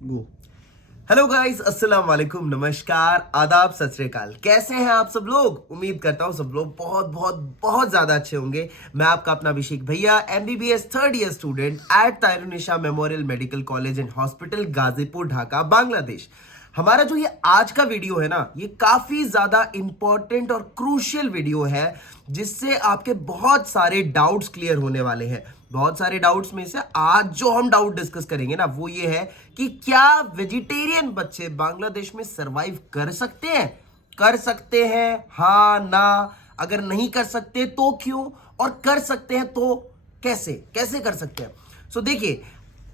गो। Hello guys, अस्सलाम वालेकुम, नमस्कार, आदाब, सत श्री अकाल। कैसे हैं आप सब लोग? उम्मीद करता हूं सब लोग बहुत बहुत बहुत ज्यादा अच्छे होंगे। मैं आपका अपना अभिषेक भैया, MBBS third year student at Tairunnessa memorial medical college and hospital, Gazipur, Dhaka, Bangladesh. हमारा जो ये आज का वीडियो है ना, ये काफी ज्यादा इंपॉर्टेंट और क्रूशियल वीडियो है, जिससे आपके बहुत सारे डाउट्स क्लियर होने वाले हैं। बहुत सारे डाउट्स में से आज जो हम डाउट डिस्कस करेंगे ना, वो ये है कि क्या वेजिटेरियन बच्चे बांग्लादेश में सरवाइव कर सकते हैं? कर सकते हैं, हाँ ना? अगर नहीं कर सकते तो क्यों, और कर सकते हैं तो कैसे कैसे कर सकते हैं? देखिए,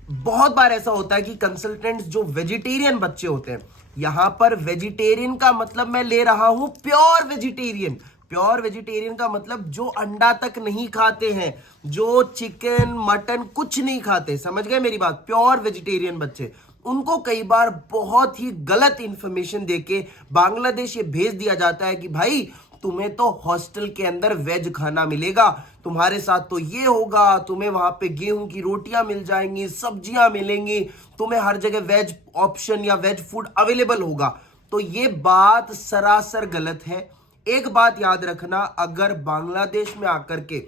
बहुत बार ऐसा होता है कि कंसल्टेंट्स जो वेजिटेरियन बच्चे होते हैं, यहां पर वेजिटेरियन का मतलब मैं ले रहा हूं प्योर वेजिटेरियन। प्योर वेजिटेरियन का मतलब जो अंडा तक नहीं खाते हैं, जो चिकन मटन कुछ नहीं खाते, समझ गए मेरी बात? प्योर वेजिटेरियन बच्चे, उनको कई बार बहुत ही गलत इंफॉर्मेशन देके बांग्लादेश ये भेज दिया जाता है कि भाई तुम्हें तो हॉस्टल के अंदर वेज खाना मिलेगा, तुम्हारे साथ तो ये होगा, तुम्हें वहां पे गेहूं की रोटियां मिल जाएंगी, सब्जियां मिलेंगी, तुम्हें हर जगह वेज ऑप्शन या वेज फूड अवेलेबल होगा। तो ये बात सरासर गलत है। एक बात याद रखना, अगर बांग्लादेश में आकर के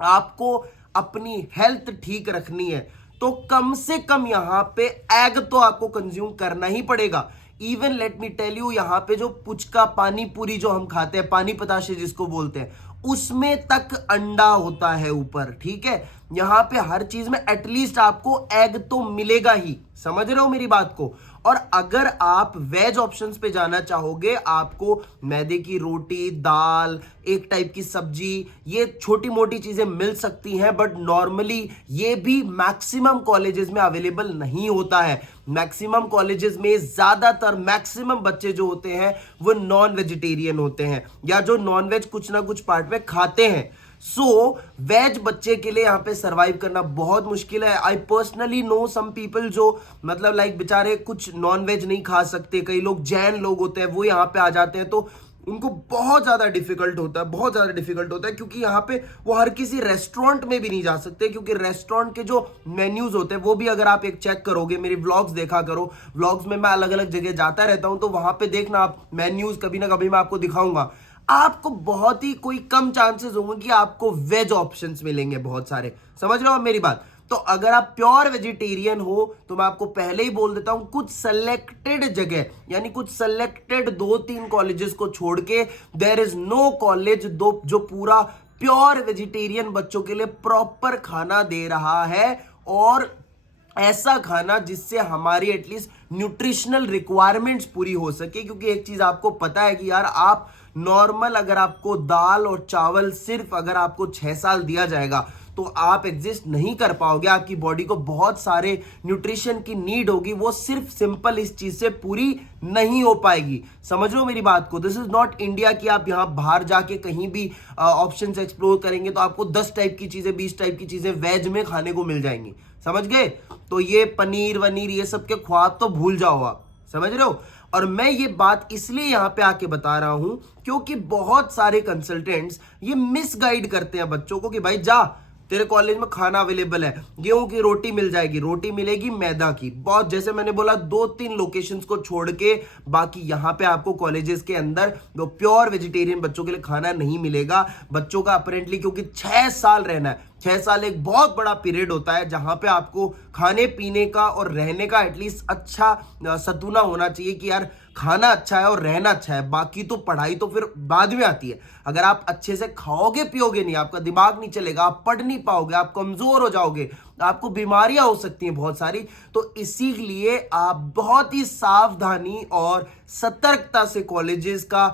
आपको अपनी हेल्थ ठीक रखनी है तो कम से कम यहां पे एग तो आपको कंज्यूम करना ही पड़ेगा। Even let me tell you, यहां पे जो पुचका पानी पूरी जो हम खाते हैं, पानी पताशे जिसको बोलते हैं, उसमें तक अंडा होता है ऊपर, ठीक है? यहां पे हर चीज में एटलीस्ट आपको एग तो मिलेगा ही, समझ रहे हो मेरी बात को? और अगर आप वेज ऑप्शंस पे जाना चाहोगे, आपको मैदे की रोटी, दाल, एक टाइप की सब्जी, ये छोटी मोटी चीजें मिल सकती हैं, बट नॉर्मली ये भी मैक्सिमम कॉलेजेस में अवेलेबल नहीं होता है। मैक्सिमम कॉलेजेस में ज्यादातर मैक्सिमम बच्चे जो होते हैं वो नॉन वेजिटेरियन होते हैं, या जो नॉन वेज कुछ ना कुछ पार्ट में खाते हैं। वेज बच्चे के लिए यहाँ पे सरवाइव करना बहुत मुश्किल है। I personally know some people जो मतलब लाइक बेचारे कुछ नॉन वेज नहीं खा सकते। कई लोग जैन लोग होते हैं, वो यहाँ पे आ जाते हैं, तो उनको बहुत ज्यादा डिफिकल्ट होता है, बहुत ज्यादा डिफिकल्ट होता है, क्योंकि यहाँ पे वो हर किसी रेस्टोरेंट में भी नहीं जा सकते, क्योंकि रेस्टोरेंट के जो मेन्यूज होते हैं वो भी अगर आप एक चेक करोगे, मेरी व्लॉग्स देखा करो, व्लॉग्स में मैं अलग अलग जगह जाता रहता हूं, तो वहां पे देखना आप मेन्यूज, कभी ना कभी मैं आपको दिखाऊंगा, आपको बहुत ही कोई कम चांसेस होंगे कि आपको वेज ऑप्शंस मिलेंगे बहुत सारे। समझ रहे हो आप मेरी बात? तो अगर आप प्योर वेजिटेरियन हो तो मैं आपको पहले ही बोल देता हूं, कुछ सेलेक्टेड जगह, यानी कुछ सेलेक्टेड 2-3 कॉलेजेस को छोड़ के देयर इज नो कॉलेज दो जो पूरा प्योर वेजिटेरियन बच्चों के लिए प्रॉपर खाना दे रहा है, और ऐसा खाना जिससे हमारी एटलीस्ट न्यूट्रिशनल रिक्वायरमेंट्स पूरी हो सके। क्योंकि एक चीज आपको पता है कि यार, आप नॉर्मल अगर आपको दाल और चावल सिर्फ अगर आपको 6 साल दिया जाएगा तो आप एग्जिस्ट नहीं कर पाओगे। आपकी बॉडी को बहुत सारे न्यूट्रिशन की नीड होगी, वो सिर्फ सिंपल इस चीज से पूरी नहीं हो पाएगी। समझ लो मेरी बात को? दिस इज नॉट इंडिया कि आप यहां बाहर जाके कहीं भी ऑप्शंस एक्सप्लोर करेंगे तो आपको 10 टाइप की चीजें, 20 टाइप की चीजें वेज में खाने को मिल जाएंगी। समझ गए? तो ये पनीर वनीर ये सब के ख्वाब तो भूल जाओ आप, समझ रहे हो? और मैं ये बात इसलिए यहां पे आके बता रहा हूं क्योंकि बहुत सारे कंसल्टेंट्स ये मिसगाइड करते हैं बच्चों को कि भाई जा, तेरे कॉलेज में खाना अवेलेबल है, गेहूं की रोटी मिल जाएगी, रोटी मिलेगी मैदा की। बहुत, जैसे मैंने बोला, 2-3 लोकेशंस को छोड़ के बाकी यहां पे आपको कॉलेजेस के अंदर वो प्योर वेजिटेरियन बच्चों के लिए खाना नहीं मिलेगा। बच्चों का अपरेंटली, क्योंकि 6 साल रहना है, 6 साल एक बहुत बड़ा पीरियड होता है जहां पे आपको खाने पीने का और रहने का एटलीस्ट अच्छा सतूना होना चाहिए कि यार खाना अच्छा है और रहना अच्छा है। बाकी तो पढ़ाई तो फिर बाद में आती है। अगर आप अच्छे से खाओगे पियोगे नहीं, आपका दिमाग नहीं चलेगा, आप पढ़ नहीं पाओगे, आप कमजोर हो जाओगे, आपको बीमारियां हो सकती हैं बहुत सारी। तो इसीलिए आप बहुत ही सावधानी और सतर्कता से कॉलेजेस का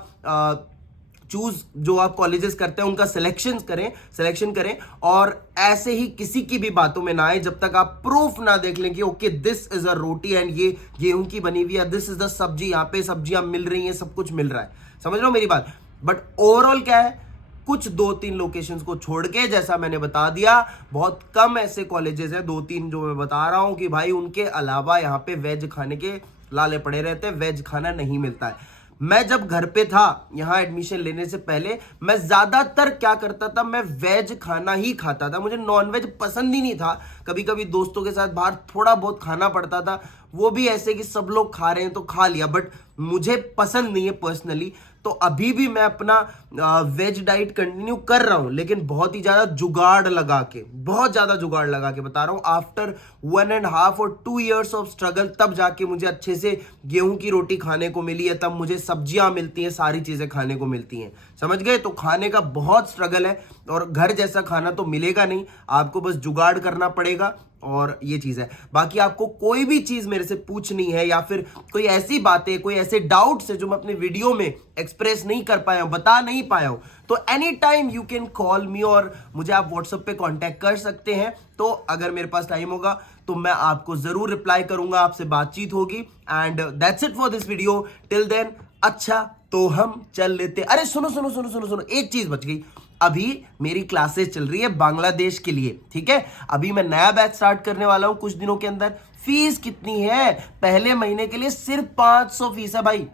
चूज, जो आप कॉलेजेस करते हैं उनका सिलेक्शन करें, और ऐसे ही किसी की भी बातों में ना आए जब तक आप प्रूफ ना देख लें कि okay this is a roti and ये गेहूं की बनी हुई है, दिस इज द सब्जी, यहाँ पे सब्जियां मिल रही हैं, सब कुछ मिल रहा है। समझ रहे हो मेरी बात? बट ओवरऑल क्या है, कुछ 2-3 लोकेशंस को छोड़ के, जैसा मैंने बता दिया, बहुत कम ऐसे कॉलेजेस हैं, 2-3 जो मैं बता रहा हूं कि भाई उनके अलावा यहाँ पे वेज खाने के लाले पड़े रहते हैं, वेज खाना नहीं मिलता है। मैं जब घर पे था यहाँ एडमिशन लेने से पहले, मैं ज्यादातर क्या करता था, मैं वेज खाना ही खाता था, मुझे नॉन वेज पसंद ही नहीं था। कभी कभी दोस्तों के साथ बाहर थोड़ा बहुत खाना पड़ता था, वो भी ऐसे कि सब लोग खा रहे हैं तो खा लिया, बट मुझे पसंद नहीं है पर्सनली। तो अभी भी मैं अपना वेज डाइट कंटिन्यू कर रहा हूं, लेकिन बहुत ही ज्यादा जुगाड़ लगा के, बहुत ज्यादा जुगाड़ लगा के बता रहा हूं। आफ्टर 1.5 और 2 years ऑफ स्ट्रगल तब जाके मुझे अच्छे से गेहूं की रोटी खाने को मिली है, तब मुझे सब्जियां मिलती हैं, सारी चीजें खाने को मिलती हैं, समझ गए। तो खाने का बहुत स्ट्रगल है और घर जैसा खाना तो मिलेगा नहीं, आपको बस जुगाड़ करना पड़ेगा और ये चीज है। बाकी आपको कोई भी चीज मेरे से पूछनी है या फिर कोई ऐसी बातें, कोई ऐसे डाउट्स है जो मैं अपने वीडियो में एक्सप्रेस नहीं कर पाया हूं, बता नहीं पाया हूं, तो any time you can call मी और मुझे आप व्हाट्सएप पे कांटेक्ट कर सकते हैं। तो अगर मेरे पास टाइम होगा तो मैं आपको जरूर रिप्लाई करूंगा, आपसे बातचीत होगी। And that's it for this video, till then. अच्छा तो हम चल लेते, अरे सुनो सुनो सुनो सुनो सुनो, एक चीज बच गई। अभी मेरी क्लासेस चल रही है बांग्लादेश के लिए, ठीक है। अभी मैं नया बैच स्टार्ट करने वाला हूं कुछ दिनों के अंदर। फीस कितनी है? पहले महीने के लिए सिर्फ 500 फीस है भाई,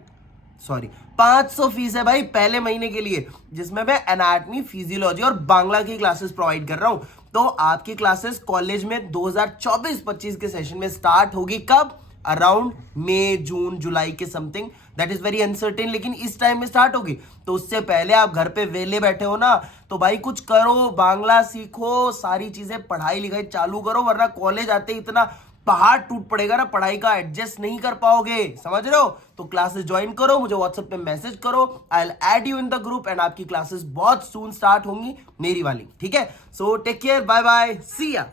सॉरी 500 फीस है भाई पहले महीने के लिए, जिसमें मैं एनाटॉमी, फिजियोलॉजी और बांग्ला की क्लासेस प्रोवाइड कर रहा हूं। तो आपकी क्लासेस कॉलेज में 2024-25 के सेशन में स्टार्ट होगी। कब? अराउंड मई, जून, जुलाई के something, that is very uncertain, लेकिन इस टाइम में स्टार्ट होगी। तो उससे पहले आप घर पे वेले बैठे हो ना, तो भाई कुछ करो, बांग्ला सीखो, सारी चीजें पढ़ाई लिखाई चालू करो, वरना कॉलेज आते इतना पहाड़ टूट पड़ेगा ना, पढ़ाई का एडजस्ट नहीं कर पाओगे, समझ रहे हो। तो क्लासेस ज्वाइन करो, मुझे व्हाट्सएप पे मैसेज करो, I will add you in the group and आपकी क्लासेस बहुत सून स्टार्ट होंगी, मेरी वाली, ठीक है। So take care, bye bye, see या।